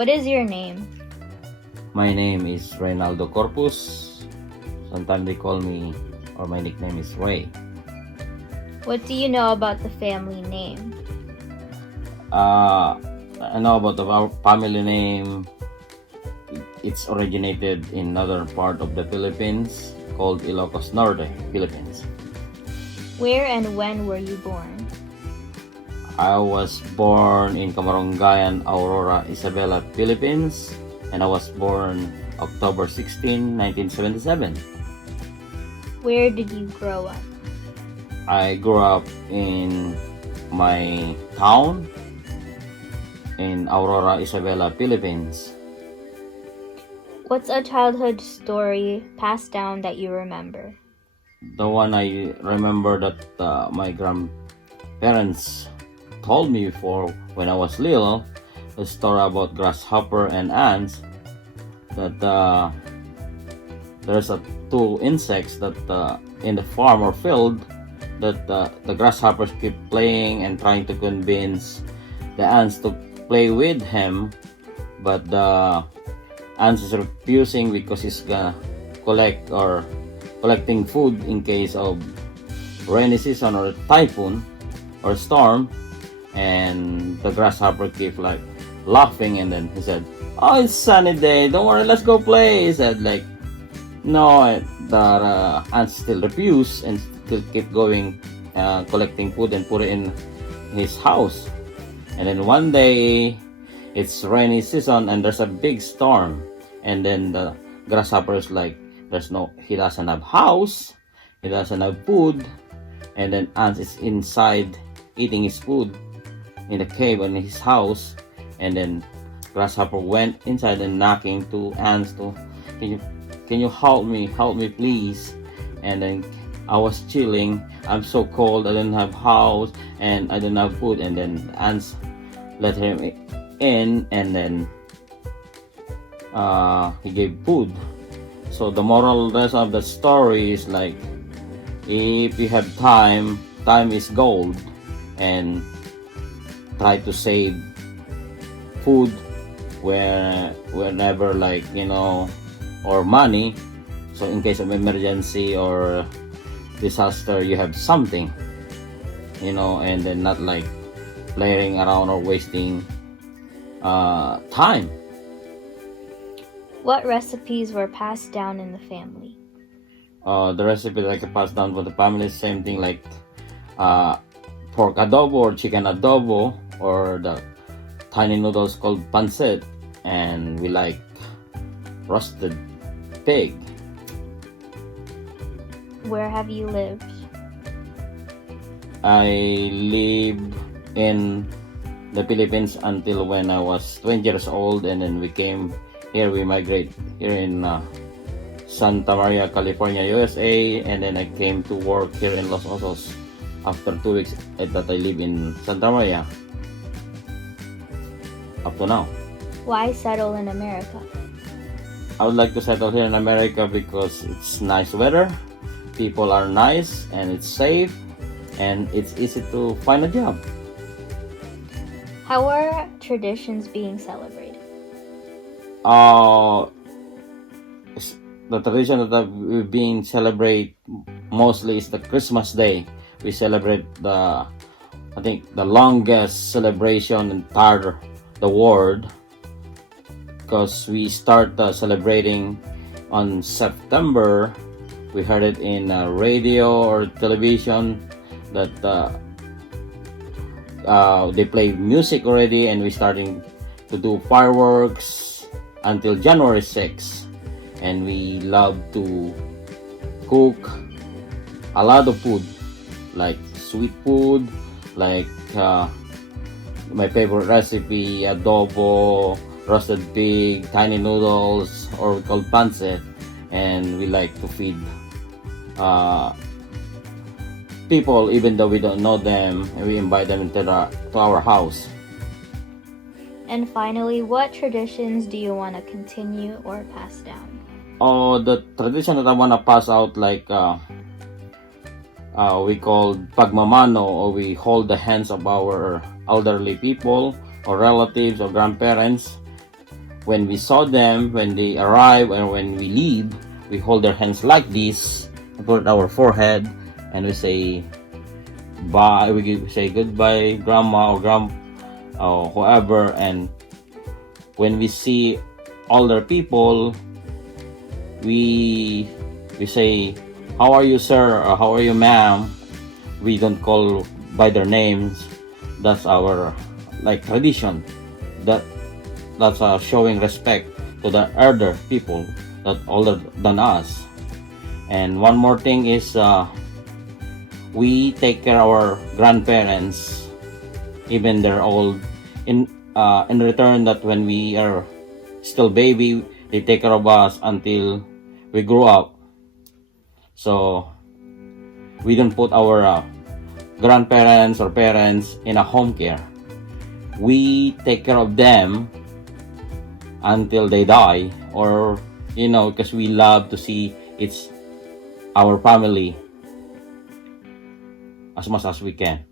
What is your name? My name is Reynaldo Corpuz. Sometimes they call me, or my nickname is Ray. What do you know about the family name? I know about the family name. It's originated in northern part of the Philippines called Ilocos Norte, Philippines. Where and when were you born? I was born in Camarongayan, Aurora, Isabela, Philippines, and I was born October 16, 1977. Where did you grow up? I grew up in my town in Aurora, Isabela, Philippines. What's a childhood story passed down that you remember? The one I remember that my grandparents told me before when I was little, a story about grasshopper and ants, that there's two insects that in the farm or field that the grasshoppers keep playing and trying to convince the ants to play with him, but the ants is refusing because he's gonna collecting food in case of rainy season or typhoon or storm. And the grasshopper keep like laughing, and then he said, "Oh, it's sunny day, don't worry, let's go play." He said like, no, the ants still refuse and still keep going, collecting food and put it in his house. And then one day it's rainy season and there's a big storm, and then the grasshopper is like, he doesn't have house, he doesn't have food, and then ants is inside eating his food in the cave in his house. And then grasshopper went inside and knocking to ants to, can you help me please? And then I was chilling, I'm so cold, I don't have house and I don't have food. And then ants let him in, and then he gave food. So the moral lesson of the story is like, if you have time is gold, and try to save food whenever, like, or money, so in case of emergency or disaster you have something, and then not like playing around or wasting time. What recipes were passed down in the family? The recipe that I can pass down for the family, same thing like pork adobo or chicken adobo, or the tiny noodles called pancit, and we like roasted pig. Where have you lived? I lived in the Philippines until when I was 20 years old, and then we came here, we migrate here in Santa Maria, California, USA, and then I came to work here in Los Osos after 2 weeks that I live in Santa Maria up to now. Why settle in America? I would like to settle here in America because it's nice weather, people are nice, and it's safe, and it's easy to find a job. How are traditions being celebrated? The tradition that we've been celebrate mostly is the Christmas Day. We celebrate I think the longest celebration in the world, because we start celebrating on September. We heard it in radio or television that they play music already, and we're starting to do fireworks until January 6th. And we love to cook a lot of food, like sweet food, like my favorite recipe, adobo, roasted pig, tiny noodles, or we call pancit. And we like to feed people even though we don't know them, and we invite them to our house. And finally, what traditions do you want to continue or pass down? The tradition that I want to pass out, like we call pagmamano, or we hold the hands of our elderly people or relatives or grandparents, when we saw them, when they arrive or when we leave, we hold their hands like this and put it on our forehead, and we say bye. We say goodbye, grandma or or whoever. And when we see older people, we say, how are you, sir, or how are you, ma'am. We don't call by their names. That's our like tradition. That's showing respect to the elder people that older than us. And one more thing is we take care of our grandparents, even they're old. In return, that when we are still baby, they take care of us until we grow up. So we don't put our grandparents or parents in a home care. We take care of them until they die, or because we love to see it's our family as much as we can.